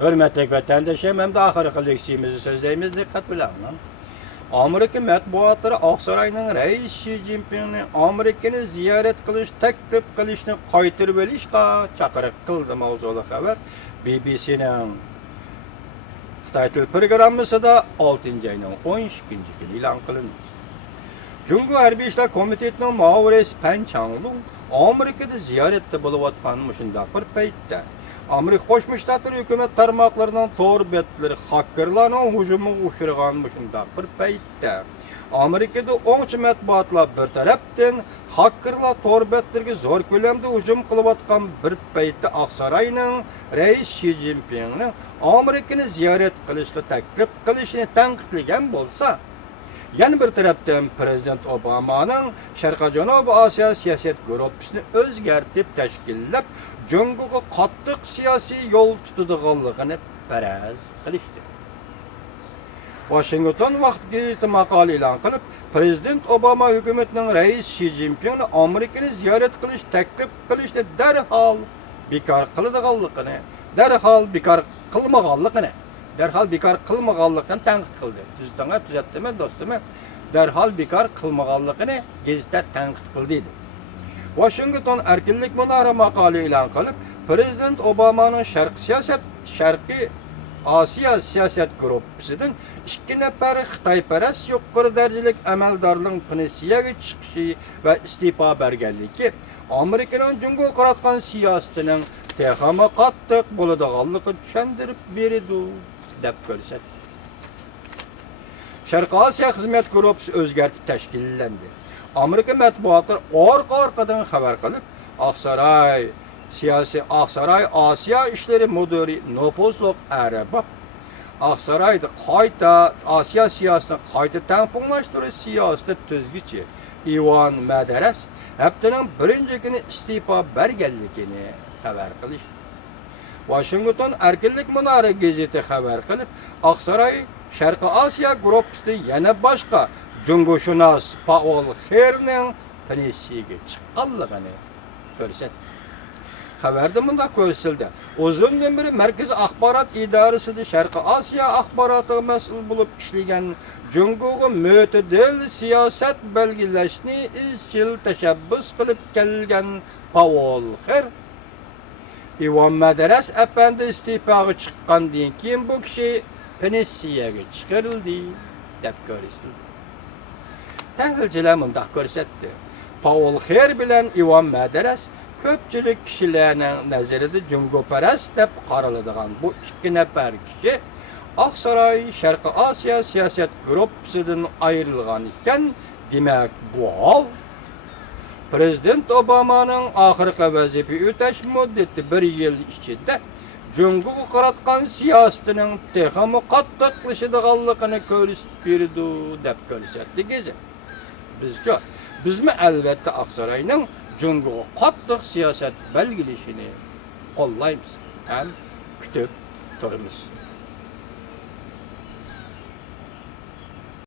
Hürmetli vatandaşım, hem de ahırkı leksiyimizi sözleyimiz dikkat bilen. Amerika matbuatları Aksaray'ın reis Xi Jinping'ni Amerika'nı ziyaret kılış, teklif kılışını qaytırıp elişqa çaqırıq kıldı mavzulu haber. BBC'nin Xitay Til programması da 6. ayının 12. günü ilan kılındı. Cumhur Harbiy İşler Komitetinin Mavres Pen Chang'ın Amerika'da ziyarette buluvatkan muşundaq bir paytda Amerika Qo'shma Shtatlar hukumat tarmoqlarining to'g'ri betlari hakkerlarning hujumiga uchragan muşundaq bir paytda Amerikada o'ngchi matbuotlar bir tarafdan hakkerlar to'g'ri betlarga zo'r ko'lamda hujum qilayotgan bir paytda Oqsaroyning rais Xi Jinpingni Amerikani ziyorat qilishga taklif qilishini tanqidlagan bo'lsa, yana bir tarafdan Prezident Obama'nın Sharqi Janubiy Osiyo siyosat guruhini o'zgartib tashkillab, Jungoga qattiq siyosiy yo'l tutadiganligini faraz qilishdi. Washington vaqt gazeti maqola e'lon qilib, Prezident Obama hukumatining rais Xi Jinpingni Amerikani ziyorat qilish taklif qilishni darhol bekor qiladiganligini, darhol bekor qilmaganligini tanqid qildi. Tuzatdimi do'stim? Darhol bekor qilmaganligini gazetda tanqid qildi dedi. Washington erkinlik munara maqola e'lon qilib, Prezident Obama'nın Sharqiy Osiyo siyosat guruhidan 2 nafar Xitoyparast yuqori darajalik amaldorning pensiyaga chiqishi va iste'fo berganligi Amerikaning Jungoga qaratgan siyosatining texama qattiq bo'ladiganligini tushuntirib berdi deb ko'rsatdi. Sharqiy Osiyo xizmat guruhi o'zgartib tashkillandi. Amerika matbuotlari orqa-orqadan xabar qilib, Oqsaroy Osiyo ishlari mudiri Nopozlov Arabov Oqsaroyda qayta Osiyo siyosatini qayta tanqidlashtirish siyosati tuzgichi Ivan Madaras haftaning 1-kuni iste'fo berganligini xabar qilishdi. Washington erkinlik munara gazeti xabar qilib, Oqsaroy Sharqi Osiyo guruhida yana boshqa Jungoshunos Paul Herning pensiyaga chiqqanligini ko'rsatdi. Xabarda bunda ko'rsatildi. Uzundan beri Markaziy axborot idorasida Sharqi Osiyo axborotiga mas'ul bo'lib ishlagan Jungoga mo'tadil siyosat belgilashni izchil tashabbus qilib kelgan Paul Her Ivan Madaras apandi iste'foga chiqqandan keyin bu kishi pensiyaga chiqarildi deb ko'rsatildi. Tahlilchilar bunda ko'rsatdi. Paul Her bilan Ivan Madaras ko'pchilik kishilarning nazarida jungoparast deb qaraladigan bu 2 nafar kishi Oqsaroy Sharqi Osiyo siyosat guruhidan ayrilgan ekan, demak bu hol Prezident Obama'nın oxirgi vazifa o'tash muddati 1 yil ichida Jungoga qaratgan siyosatining texmi qattiqlashadiganligini ko'rsatib berdi deb ko'rsatdi gazet. Bizmi albatta Oqsaroyning Jungoga qattiq siyosat belgilashini qo'llaymiz ham kutib turamiz.